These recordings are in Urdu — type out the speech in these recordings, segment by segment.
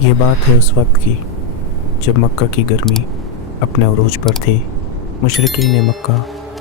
یہ بات ہے اس وقت کی جب مکہ کی گرمی اپنے عروج پر تھی۔ مشرکین مکہ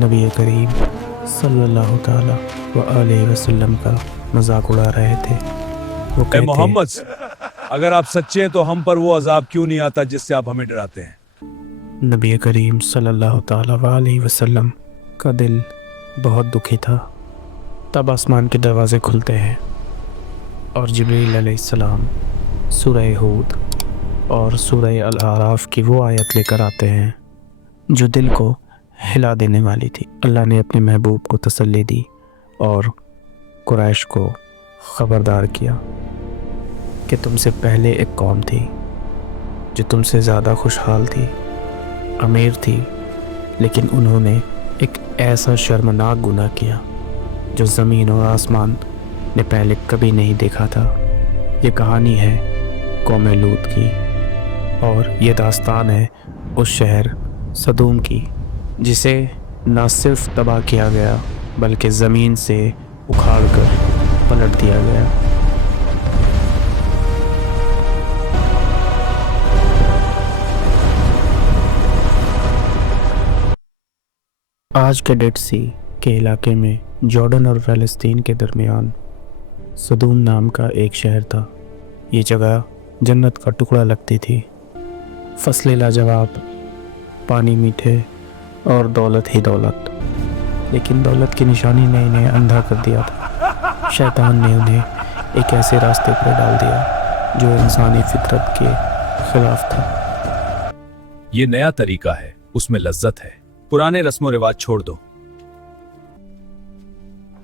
نبی کریم صلی اللہ تعالی وآلہ وسلم کا مذاق اڑا رہے تھے۔ وہ اے کہتے محمد، اگر آپ سچے ہیں تو ہم پر وہ عذاب کیوں نہیں آتا جس سے آپ ہمیں ڈراتے ہیں؟ نبی کریم صلی اللہ تعالی وآلہ وسلم کا دل بہت دکھی تھا۔ تب آسمان کے دروازے کھلتے ہیں اور جبریل علیہ السلام سورہ ہود اور سورہ الاعراف کی وہ آیت لے کر آتے ہیں جو دل کو ہلا دینے والی تھی۔ اللہ نے اپنے محبوب کو تسلی دی اور قریش کو خبردار کیا کہ تم سے پہلے ایک قوم تھی جو تم سے زیادہ خوشحال تھی، امیر تھی، لیکن انہوں نے ایک ایسا شرمناک گناہ کیا جو زمین اور آسمان نے پہلے کبھی نہیں دیکھا تھا۔ یہ کہانی ہے قوم لوط کی، اور یہ داستان ہے اس شہر صدوم کی جسے نہ صرف تباہ کیا گیا بلکہ زمین سے اکھاڑ کر پلٹ دیا گیا۔ آج کے ڈیڈ سی کے علاقے میں جارڈن اور فلسطین کے درمیان صدوم نام کا ایک شہر تھا۔ یہ جگہ جنت کا ٹکڑا لگتی تھی۔ فصلیں لاجواب، پانی میٹھے اور دولت ہی دولت، لیکن دولت کی نشانی نے انہیں اندھا کر دیا تھا۔ شیطان نے انہیں ایک ایسے راستے پر ڈال دیا جو انسانی فطرت کے خلاف تھا۔ یہ نیا طریقہ ہے، اس میں لذت ہے، پرانے رسم و رواج چھوڑ دو۔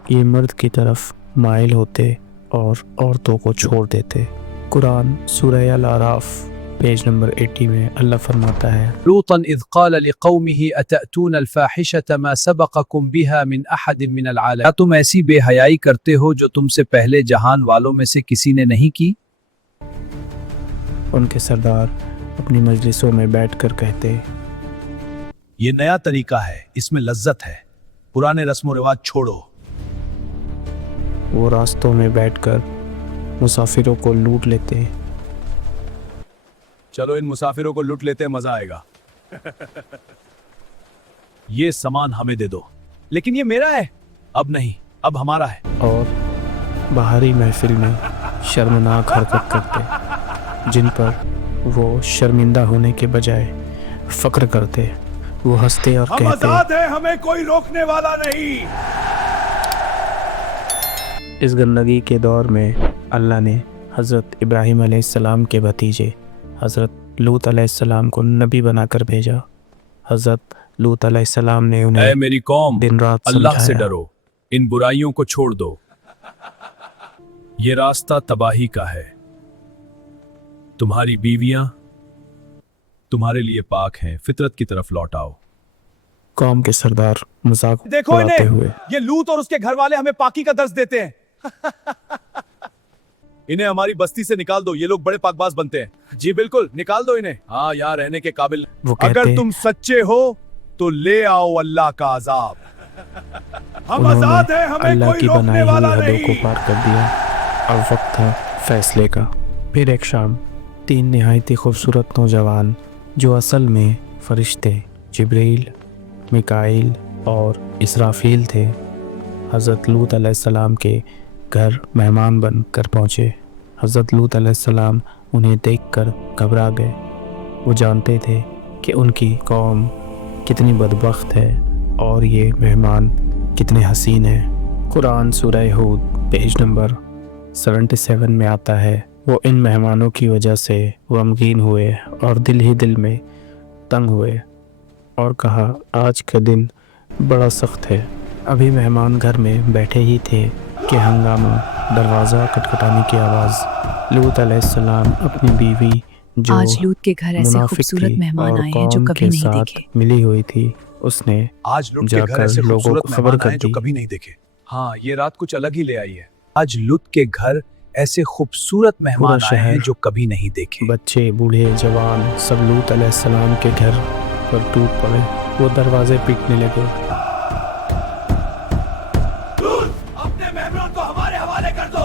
یہ مرد کی طرف مائل ہوتے اور عورتوں کو چھوڑ دیتے۔ قرآن سورہ الاعراف پیج نمبر 80 میں اللہ فرماتا ہے، لوطا اذ قال لقومه اتأتون الفاحشة ما سبقكم بها من احد من العالمين، کیا تم ایسی بے حیائی کرتے ہو جو تم سے پہلے جہان والوں میں سے کسی نے نہیں کی؟ ان کے سردار اپنی مجلسوں میں بیٹھ کر کہتے، یہ نیا طریقہ ہے، اس میں لذت ہے، پرانے رسم و رواج چھوڑو۔ وہ راستوں میں بیٹھ کر مسافروں کو لوٹ لیتے۔ چلو ان مسافروں کو لوٹ لیتے، مزہ آئے گا۔ یہ سامان ہمیں دے دو، لیکن یہ میرا ہے۔ اب نہیں، اب ہمارا ہے۔ اور باہری محفل میں شرمناک حرکت کرتے جن پر وہ شرمندہ ہونے کے بجائے فخر کرتے۔ وہ ہنستے اور ہم کہتے، آزاد ہیں، ہمیں کوئی روکنے والا نہیں۔ اس گندگی کے دور میں اللہ نے حضرت ابراہیم علیہ السلام کے بھتیجے حضرت لوط علیہ السلام کو نبی بنا کر بھیجا۔ حضرت لوط علیہ السلام نے اے انہیں میری قوم، دن رات اللہ سے سمجھایا۔ ڈرو، ان برائیوں کو چھوڑ دو، یہ راستہ تباہی کا ہے۔ تمہاری بیویاں تمہارے لیے پاک ہیں، فطرت کی طرف لوٹ آؤ۔ قوم کے سردار مذاق دیکھو اڑاتے انہیں، ہوئے، یہ لوط اور اس کے گھر والے ہمیں پاکی کا درس دیتے ہیں۔ انہیں ہماری بستی سے نکال دو، یہ لوگ بڑے پاک باز بنتے ہیں۔ جی بالکل، نکال دو انہیں، ہاں یہاں رہنے کے قابل۔ وہ کہتے، اگر تم سچے ہو تو لے آؤ اللہ کا عذاب۔ ہم انہوں آزاد نے ہیں، ہمیں اللہ کوئی کی روکنے بنائی ہوئی والا حدوں کو نہیں۔ پار کر دیا۔ اب وقت تھا فیصلے کا۔ پھر ایک شام 3 نہایت ہی خوبصورت نوجوان جو اصل میں فرشتے جبریل، میکائیل اور اسرافیل تھے، حضرت لوط علیہ السلام کے گھر مہمان بن کر پہنچے۔ حضرت لوط علیہ السلام انہیں دیکھ کر گھبرا گئے۔ وہ جانتے تھے کہ ان کی قوم کتنی بدبخت ہے اور یہ مہمان کتنے حسین ہیں۔ قرآن سورہ ہود پیج نمبر 77 میں آتا ہے، وہ ان مہمانوں کی وجہ سے غمگین ہوئے اور دل ہی دل میں تنگ ہوئے اور کہا، آج کا دن بڑا سخت ہے۔ ابھی مہمان گھر میں بیٹھے ہی تھے کہ ہنگامہ، دروازہ کھٹکھٹانے کی آواز۔ لوط علیہ السلام اپنی بیوی جو آج لوط کے گھر ایسے منافق خوبصورت تھی مہمان اور آئے ہیں جو قوم کبھی کے نہیں ساتھ دیکھے۔ ملی ہوئی تھی، اس نے آج لوط جا کے گھر کر ایسے لوگوں خوبصورت کو خبر مہمان کر آئے جو دی۔ کبھی نہیں دیکھے۔ ہاں یہ رات کچھ الگ ہی لے آئی ہے۔ آج لوط کے گھر ایسے خوبصورت مہمان پورا آئے ہیں شہر، جو کبھی نہیں دیکھے۔ بچے، بوڑھے، جوان سب لوط علیہ السلام کے گھر پر ٹوٹ پڑے۔ وہ دروازے پیٹنے لگے۔ اپنے مہمان کو ہمارے حوالے کر دو،